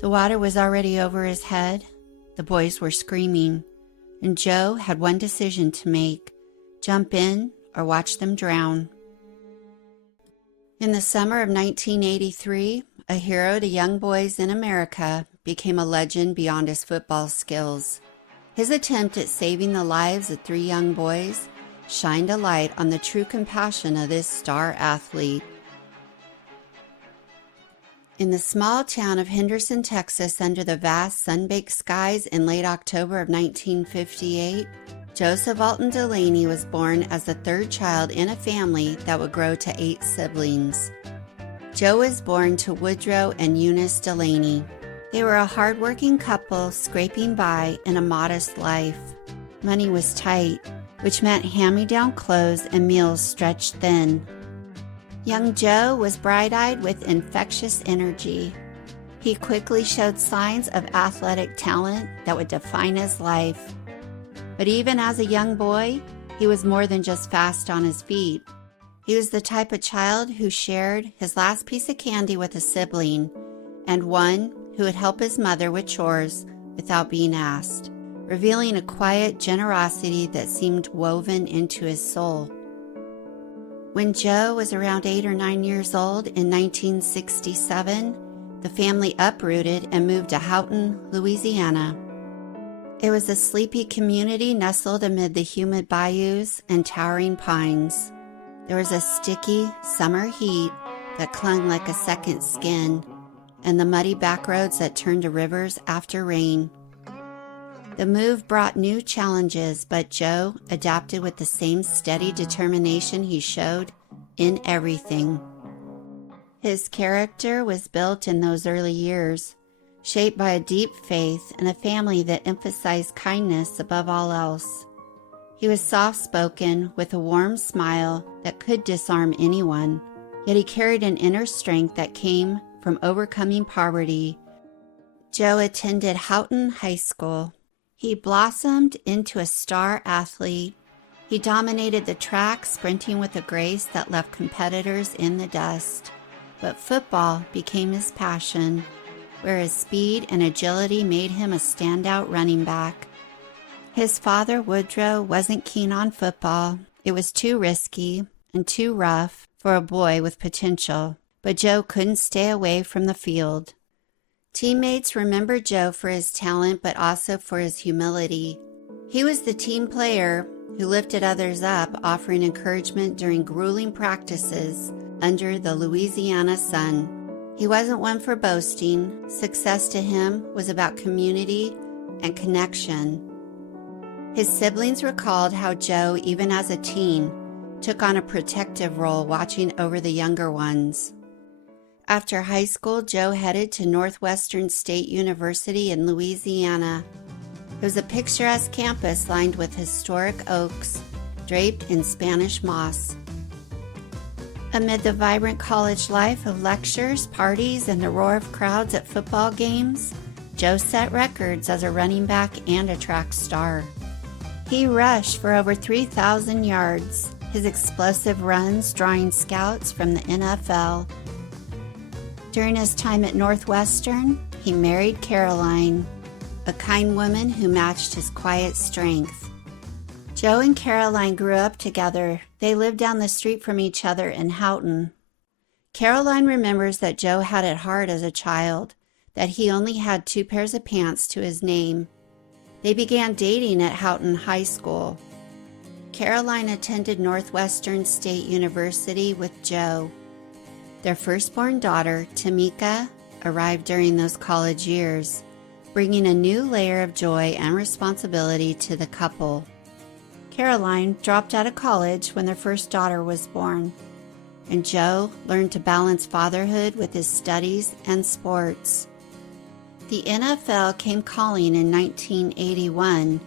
The water was already over his head. The boys were screaming, and Joe had one decision to make: jump in or watch them drown. In the summer of 1983, a hero to young boys in America became a legend beyond his football skills. His attempt at saving the lives of 3 young boys shined a light on the true compassion of this star athlete. In the small town of Henderson, Texas, under the vast sun-baked skies in late October of 1958, Joseph Alton Delaney was born as the 3rd child in a family that would grow to 8 siblings. Joe was born to Woodrow and Eunice Delaney. They were a hard-working couple scraping by in a modest life. Money was tight, which meant hand-me-down clothes and meals stretched thin. Young Joe was bright-eyed with infectious energy. He quickly showed signs of athletic talent that would define his life. But even as a young boy, he was more than just fast on his feet. He was the type of child who shared his last piece of candy with a sibling, and one who would help his mother with chores without being asked, revealing a quiet generosity that seemed woven into his soul. When Joe was around 8 or 9 years old in 1967, the family uprooted and moved to Houghton, Louisiana. It was a sleepy community nestled amid the humid bayous and towering pines. There was a sticky summer heat that clung like a second skin, and the muddy back roads that turned to rivers after rain. The move brought new challenges, but Joe adapted with the same steady determination he showed in everything. His character was built in those early years, shaped by a deep faith and a family that emphasized kindness above all else. He was soft-spoken with a warm smile that could disarm anyone, yet he carried an inner strength that came from overcoming poverty. Joe attended Houghton High School. He blossomed into a star athlete. He dominated the track, sprinting with a grace that left competitors in the dust. But football became his passion, where his speed and agility made him a standout running back. His father, Woodrow, wasn't keen on football. It was too risky and too rough for a boy with potential, but Joe couldn't stay away from the field. Teammates remembered Joe for his talent, but also for his humility. He was the team player who lifted others up, offering encouragement during grueling practices under the Louisiana sun. He wasn't one for boasting. Success to him was about community and connection. His siblings recalled how Joe, even as a teen, took on a protective role watching over the younger ones. After high school, Joe headed to Northwestern State University in Louisiana. It was a picturesque campus lined with historic oaks, draped in Spanish moss. Amid the vibrant college life of lectures, parties, and the roar of crowds at football games, Joe set records as a running back and a track star. He rushed for over 3,000 yards, his explosive runs drawing scouts from the NFL. During his time at Northwestern, he married Caroline, a kind woman who matched his quiet strength. Joe and Caroline grew up together. They lived down the street from each other in Houghton. Caroline remembers that Joe had it hard as a child, that he only had 2 pairs of pants to his name. They began dating at Houghton High School. Caroline attended Northwestern State University with Joe. Their firstborn daughter, Tamika, arrived during those college years, bringing a new layer of joy and responsibility to the couple. Caroline dropped out of college when their first daughter was born, and Joe learned to balance fatherhood with his studies and sports. The NFL came calling in 1981,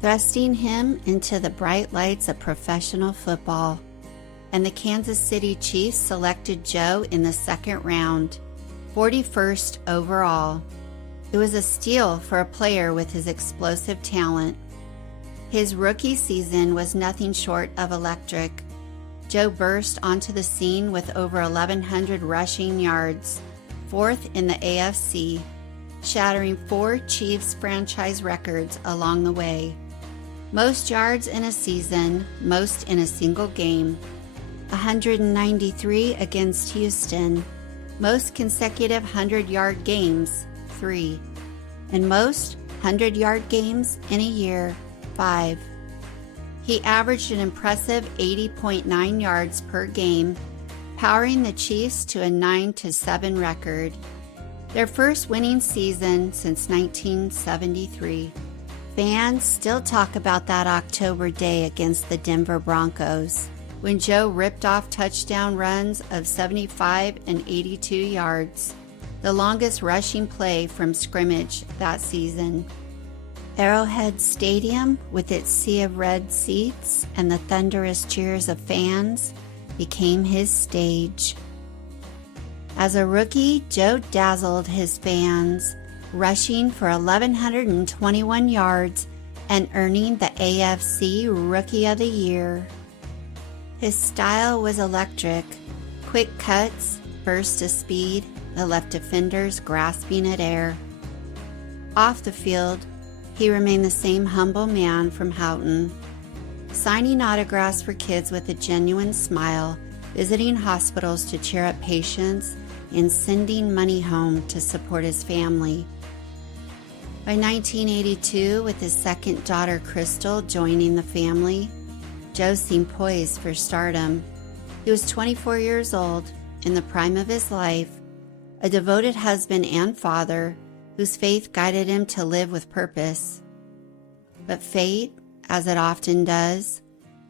thrusting him into the bright lights of professional football, and the Kansas City Chiefs selected Joe in the 2nd round, 41st overall. It was a steal for a player with his explosive talent. His rookie season was nothing short of electric. Joe burst onto the scene with over 1,100 rushing yards, 4th in the AFC. shattering 4 Chiefs franchise records along the way. Most yards in a season, most in a single game. 193 against Houston. Most consecutive 100-yard games, 3. And most 100-yard games in a year, 5. He averaged an impressive 80.9 yards per game, powering the Chiefs to a 9-7 record. Their first winning season since 1973. Fans still talk about that October day against the Denver Broncos, when Joe ripped off touchdown runs of 75 and 82 yards, the longest rushing play from scrimmage that season. Arrowhead Stadium, with its sea of red seats and the thunderous cheers of fans, became his stage. As a rookie, Joe dazzled his fans, rushing for 1,121 yards and earning the AFC Rookie of the Year. His style was electric, quick cuts, bursts of speed that left defenders grasping at air. Off the field, he remained the same humble man from Houghton, signing autographs for kids with a genuine smile, visiting hospitals to cheer up patients, and sending money home to support his family. By 1982, with his second daughter Crystal joining the family, Joe seemed poised for stardom. He was 24 years old, in the prime of his life, a devoted husband and father whose faith guided him to live with purpose. But fate, as it often does,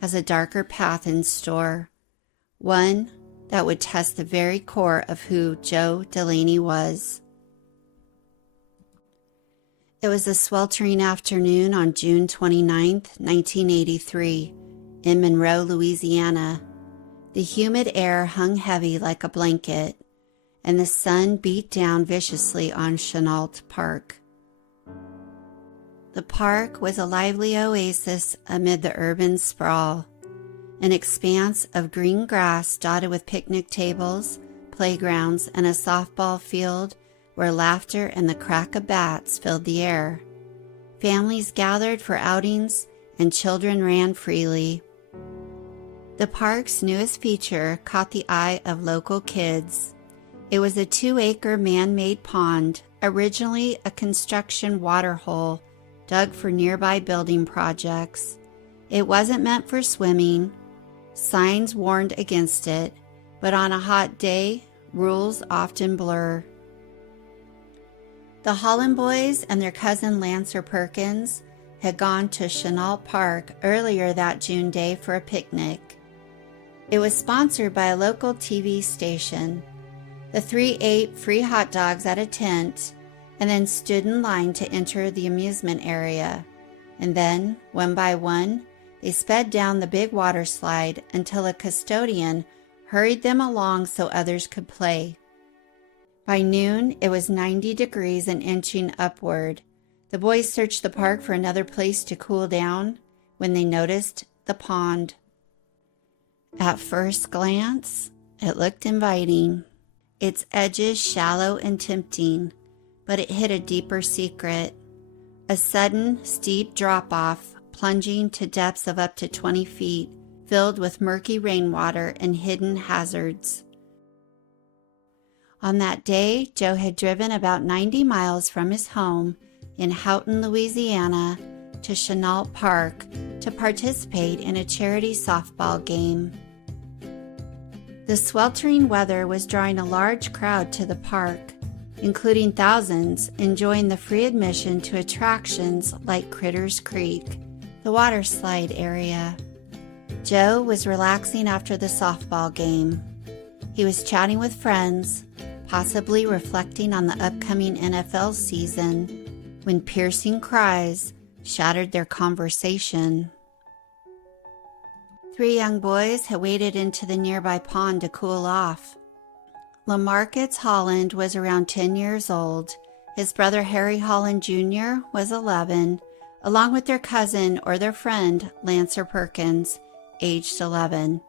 has a darker path in store, one that would test the very core of who Joe Delaney was. It was a sweltering afternoon on June 29, 1983, in Monroe, Louisiana. The humid air hung heavy like a blanket, and the sun beat down viciously on Chenault Park. The park was a lively oasis amid the urban sprawl, an expanse of green grass dotted with picnic tables, playgrounds, and a softball field where laughter and the crack of bats filled the air. Families gathered for outings, and children ran freely. The park's newest feature caught the eye of local kids. It was a 2-acre man-made pond, originally a construction water hole dug for nearby building projects. It wasn't meant for swimming. Signs warned against it, but on a hot day, rules often blur. The Holland boys and their cousin Lancer Perkins had gone to Chenault Park earlier that June day for a picnic. It was sponsored by a local TV station. The 3 ate free hot dogs at a tent and then stood in line to enter the amusement area. And then, one by one, they sped down the big water slide until a custodian hurried them along so others could play. By noon, it was 90 degrees and inching upward. The boys searched the park for another place to cool down when they noticed the pond. At first glance, it looked inviting, its edges shallow and tempting, but it hid a deeper secret. A sudden, steep drop-off, plunging to depths of up to 20 feet, filled with murky rainwater and hidden hazards. On that day, Joe had driven about 90 miles from his home in Houghton, Louisiana, to Chenault Park to participate in a charity softball game. The sweltering weather was drawing a large crowd to the park, including thousands enjoying the free admission to attractions like Critters Creek, the water slide area. Joe was relaxing after the softball game. He was chatting with friends, possibly reflecting on the upcoming NFL season, when piercing cries shattered their conversation. 3 young boys had waded into the nearby pond to cool off. LaMarcus Holland was around 10 years old. His brother Harry Holland Jr. was 11, along with their cousin or their friend Lancer Perkins, aged 11.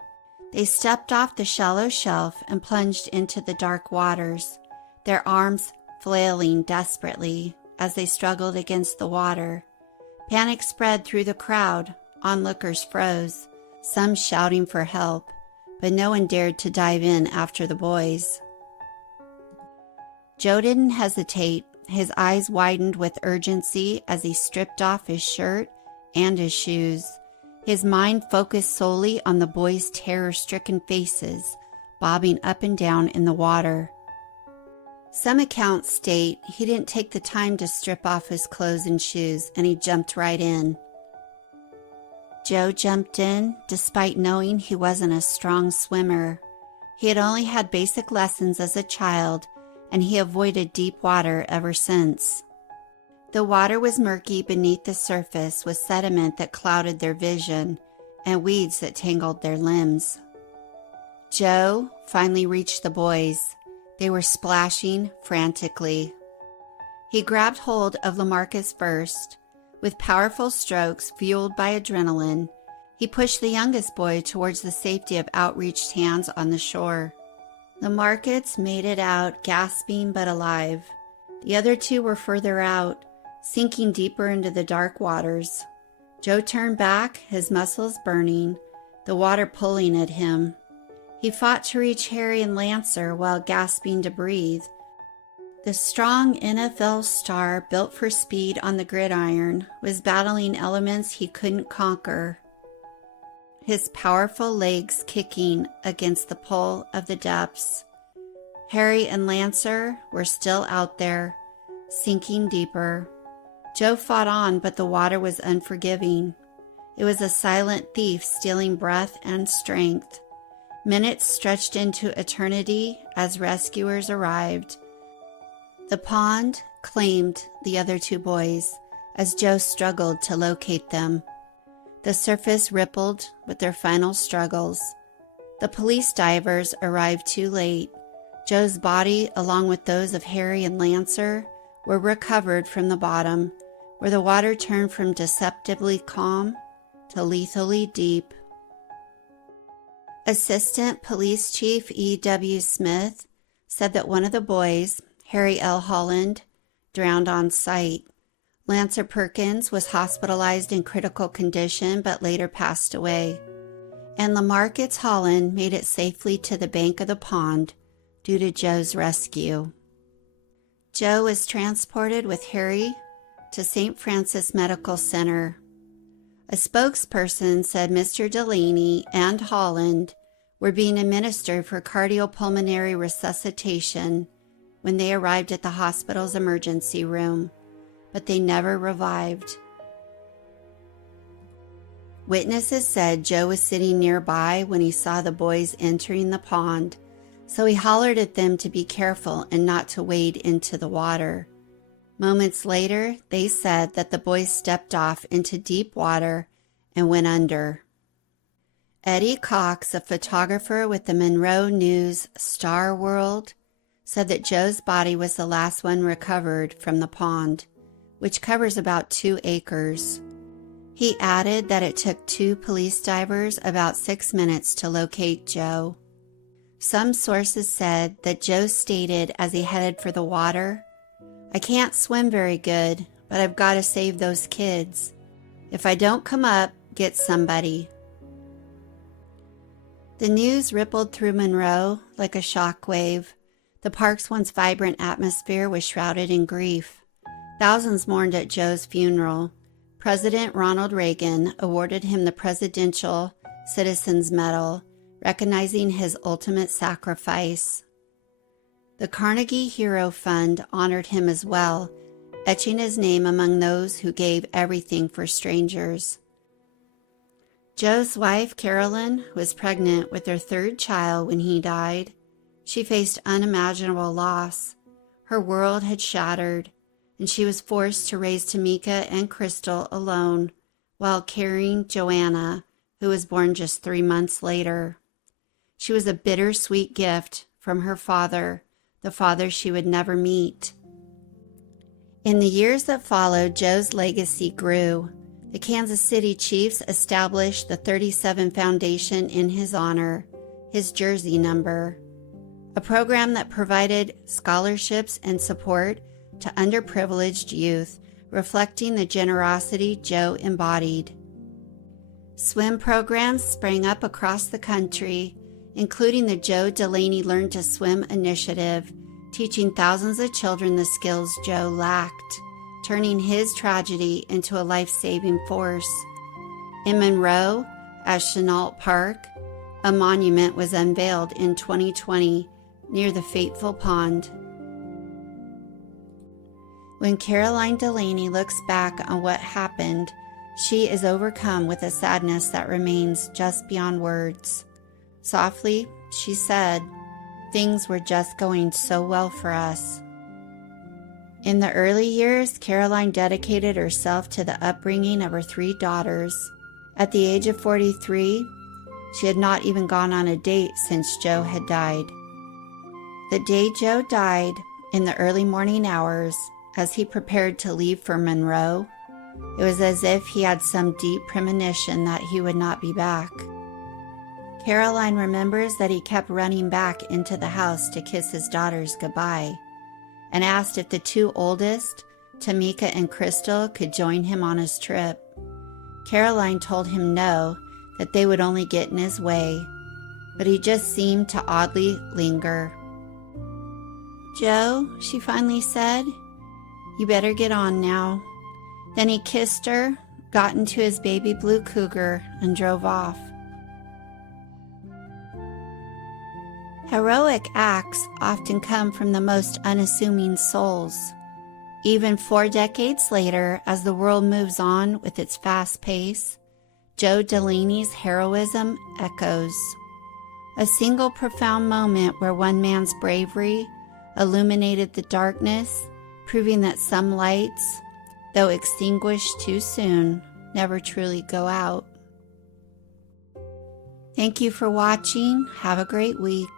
They stepped off the shallow shelf and plunged into the dark waters, their arms flailing desperately as they struggled against the water. Panic spread through the crowd. Onlookers froze, some shouting for help, but no one dared to dive in after the boys. Joe didn't hesitate. His eyes widened with urgency as he stripped off his shirt and his shoes. His mind focused solely on the boys' terror-stricken faces, bobbing up and down in the water. Some accounts state he didn't take the time to strip off his clothes and shoes, and he jumped right in. Joe jumped in despite knowing he wasn't a strong swimmer. He had only had basic lessons as a child, and he avoided deep water ever since. The water was murky beneath the surface, with sediment that clouded their vision and weeds that tangled their limbs. Joe finally reached the boys. They were splashing frantically. He grabbed hold of Lamarcus first. With powerful strokes fueled by adrenaline, he pushed the youngest boy towards the safety of outreached hands on the shore. Lamarcus made it out, gasping but alive. The other two were further out, sinking deeper into the dark waters. Joe turned back, his muscles burning, the water pulling at him. He fought to reach Harry and Lancer while gasping to breathe. The strong NFL star, built for speed on the gridiron, was battling elements he couldn't conquer, his powerful legs kicking against the pull of the depths. Harry and Lancer were still out there, sinking deeper. Joe fought on, but the water was unforgiving. It was a silent thief stealing breath and strength. Minutes stretched into eternity as rescuers arrived. The pond claimed the other two boys as Joe struggled to locate them. The surface rippled with their final struggles. The police divers arrived too late. Joe's body, along with those of Harry and Lancer, were recovered from the bottom, where the water turned from deceptively calm to lethally deep. Assistant Police Chief E.W. Smith said that one of the boys, Harry L. Holland, drowned on site. Lancer Perkins was hospitalized in critical condition but later passed away. And Lamarcus Holland made it safely to the bank of the pond due to Joe's rescue. Joe was transported with Harry to St. Francis Medical Center. A spokesperson said Mr. Delaney and Holland were being administered for cardiopulmonary resuscitation when they arrived at the hospital's emergency room, but they never revived. Witnesses said Joe was sitting nearby when he saw the boys entering the pond, so he hollered at them to be careful and not to wade into the water. Moments later, they said that the boys stepped off into deep water and went under. Eddie Cox, a photographer with the Monroe News Star World, said that Joe's body was the last one recovered from the pond, which covers about 2 acres. He added that it took 2 police divers about 6 minutes to locate Joe. Some sources said that Joe stated as he headed for the water, "I can't swim very good, but I've got to save those kids. If I don't come up, get somebody." The news rippled through Monroe like a shockwave. The park's once vibrant atmosphere was shrouded in grief. Thousands mourned at Joe's funeral. President Ronald Reagan awarded him the Presidential Citizens Medal, recognizing his ultimate sacrifice. The Carnegie Hero Fund honored him as well, etching his name among those who gave everything for strangers. Joe's wife, Carolyn, was pregnant with their 3rd child when he died. She faced unimaginable loss. Her world had shattered, and she was forced to raise Tamika and Crystal alone while carrying Joanna, who was born just 3 months later. She was a bittersweet gift from her father, the father she would never meet. In the years that followed, Joe's legacy grew. The Kansas City Chiefs established the 37 Foundation in his honor, his jersey number. a program that provided scholarships and support to underprivileged youth, reflecting the generosity Joe embodied. Swim programs sprang up across the country, including the Joe Delaney Learn to Swim initiative, teaching thousands of children the skills Joe lacked, turning his tragedy into a life-saving force. In Monroe, at Chenault Park, a monument was unveiled in 2020 near the fateful pond. When Caroline Delaney looks back on what happened, she is overcome with a sadness that remains just beyond words. Softly, she said, "Things were just going so well for us." In the early years, Caroline dedicated herself to the upbringing of her 3 daughters. At the age of 43, she had not even gone on a date since Joe had died. The day Joe died, in the early morning hours, as he prepared to leave for Monroe, it was as if he had some deep premonition that he would not be back. Caroline remembers that he kept running back into the house to kiss his daughters goodbye, and asked if the 2 oldest, Tamika and Crystal, could join him on his trip. Caroline told him no, that they would only get in his way, but he just seemed to oddly linger. "Joe," she finally said, "you better get on now." Then he kissed her, got into his baby blue Cougar, and drove off. Heroic acts often come from the most unassuming souls. Even 4 decades later, as the world moves on with its fast pace, Joe Delaney's heroism echoes. A single profound moment where one man's bravery illuminated the darkness, proving that some lights, though extinguished too soon, never truly go out. Thank you for watching. Have a great week.